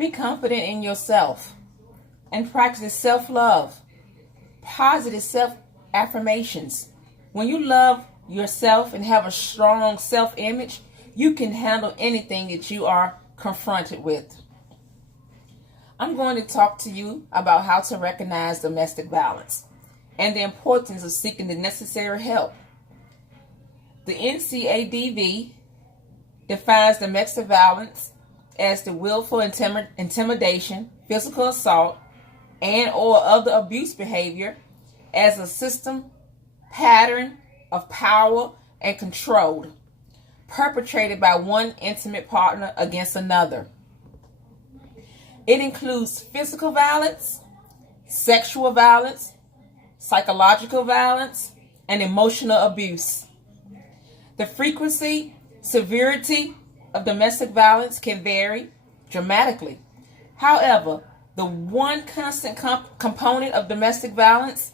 Be confident in yourself and practice self-love, positive self-affirmations. When you love yourself and have a strong self-image, you can handle anything that you are confronted with. I'm going to talk to you about how to recognize domestic violence and the importance of seeking the necessary help. The NCADV defines domestic violence as the willful intimidation, physical assault, and or other abuse behavior as a system pattern of power and control perpetrated by one intimate partner against another. It includes physical violence, sexual violence, psychological violence, and emotional abuse. The frequency, severity of domestic violence can vary dramatically. However, the one constant component of domestic violence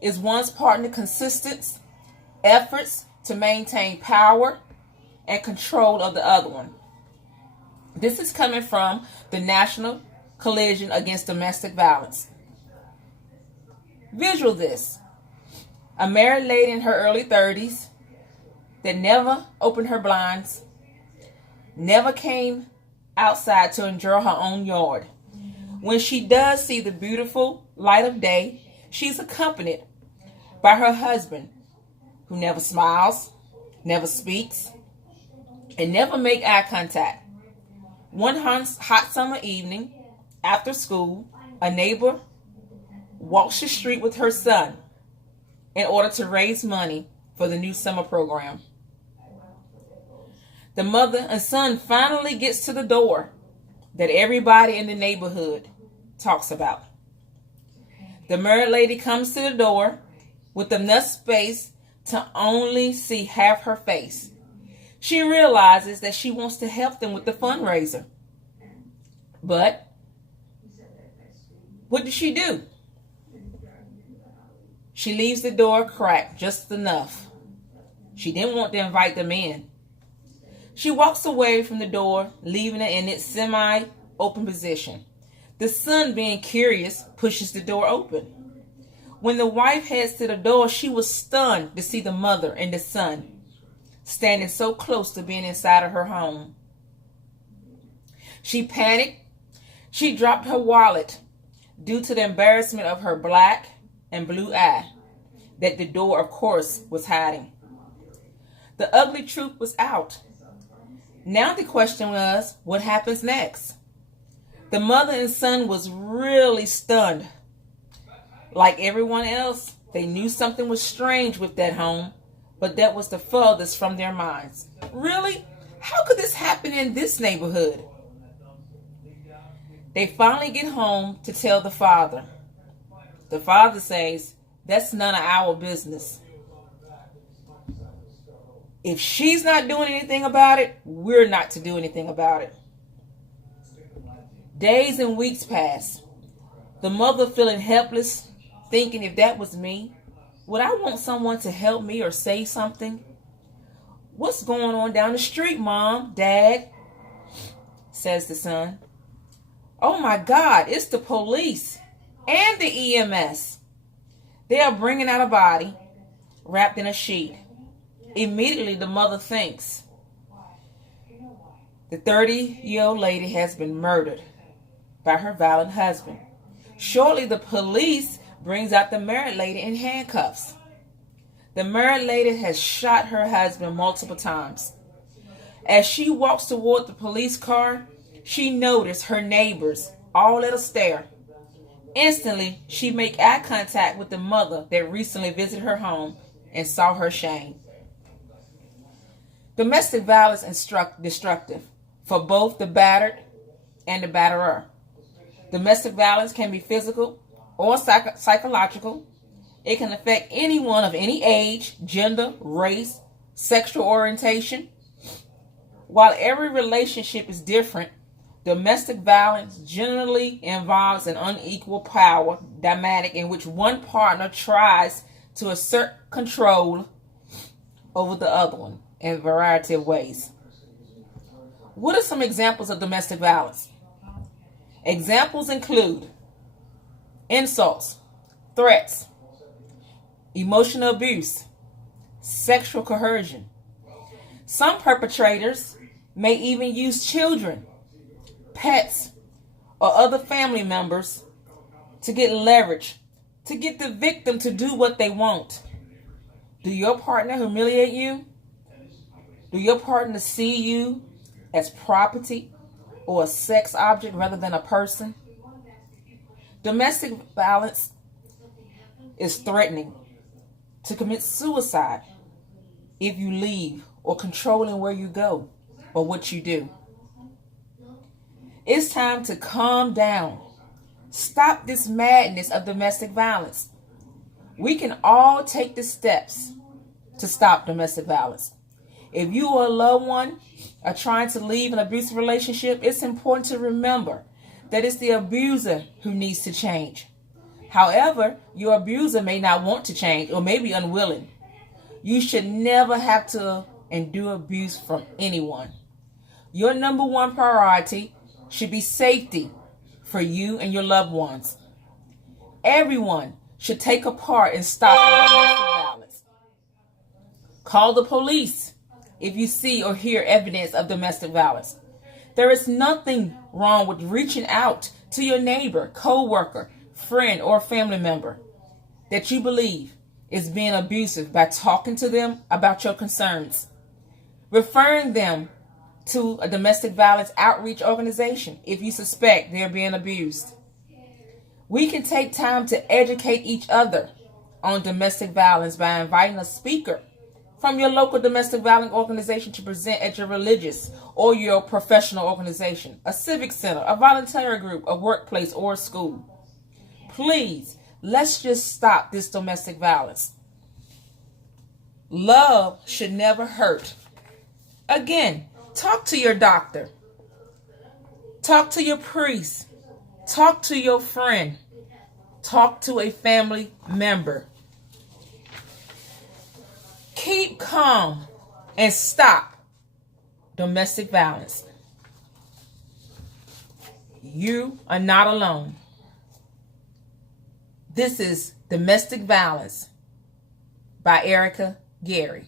is one's partner's consistent efforts to maintain power and control of the other one. This is coming from the National Coalition Against Domestic Violence. Visual this. A married lady in her early 30s that never opened her blinds, never came outside to enjoy her own yard. When she does see the beautiful light of day, she's accompanied by her husband, who never smiles, never speaks, and never make eye contact. One hot summer evening, after school, a neighbor walks the street with her son in order to raise money for the new summer program. The mother and son finally gets to the door that everybody in the neighborhood talks about. The married lady comes to the door with enough space to only see half her face. She realizes that she wants to help them with the fundraiser. But what does she do? She leaves the door cracked just enough. She didn't want to invite them in. She walks away from the door, leaving it in its semi-open position. The son, being curious, pushes the door open. When the wife heads to the door, she was stunned to see the mother and the son standing so close to being inside of her home. She panicked. She dropped her wallet due to the embarrassment of her black and blue eye that the door, of course, was hiding. The ugly truth was out. Now the question was, what happens next? The mother and son was really stunned. Like everyone else, they knew something was strange with that home, but that was the furthest from their minds. Really? How could this happen in this neighborhood? They finally get home to tell the father. The father says, that's none of our business. If she's not doing anything about it, we're not to do anything about it. Days and weeks pass. The mother feeling helpless, thinking if that was me, would I want someone to help me or say something? What's going on down the street, Mom, Dad? Says the son. Oh my God, it's the police and the EMS. They are bringing out a body wrapped in a sheet. Immediately the mother thinks the 30-year-old lady has been murdered by her violent husband. Shortly the police brings out the married lady in handcuffs. The married lady has shot her husband multiple times. As she walks toward the police car, she noticed her neighbors all at a stare. Instantly, she made eye contact with the mother that recently visited her home and saw her shame. Domestic violence is destructive for both the battered and the batterer. Domestic violence can be physical or psychological. It can affect anyone of any age, gender, race, sexual orientation. While every relationship is different, domestic violence generally involves an unequal power dynamic in which one partner tries to assert control over the other one in a variety of ways. What are some examples of domestic violence? Examples include insults, threats, emotional abuse, sexual coercion. Some perpetrators may even use children, pets, or other family members to get leverage, to get the victim to do what they want. Do your partner humiliate you? Do your partner see you as property or a sex object rather than a person? Domestic violence is threatening to commit suicide if you leave, or controlling where you go or what you do. It's time to calm down. Stop this madness of domestic violence. We can all take the steps to stop domestic violence. If you or a loved one are trying to leave an abusive relationship, it's important to remember that it's the abuser who needs to change. However, your abuser may not want to change or may be unwilling. You should never have to endure abuse from anyone. Your number one priority should be safety for you and your loved ones. Everyone should take a part in stopping domestic violence. Call the police if you see or hear evidence of domestic violence. There is nothing wrong with reaching out to your neighbor, co-worker, friend, or family member that you believe is being abusive by talking to them about your concerns, referring them to a domestic violence outreach organization if you suspect they're being abused. We can take time to educate each other on domestic violence by inviting a speaker from your local domestic violence organization to present at your religious or your professional organization, a civic center, a voluntary group, a workplace, or a school. Please, let's just stop this domestic violence. Love should never hurt. Again, talk to your doctor. Talk to your priest. Talk to your friend. Talk to a family member. Keep calm and stop domestic violence. You are not alone. This is Domestic Violence by Erica Gary.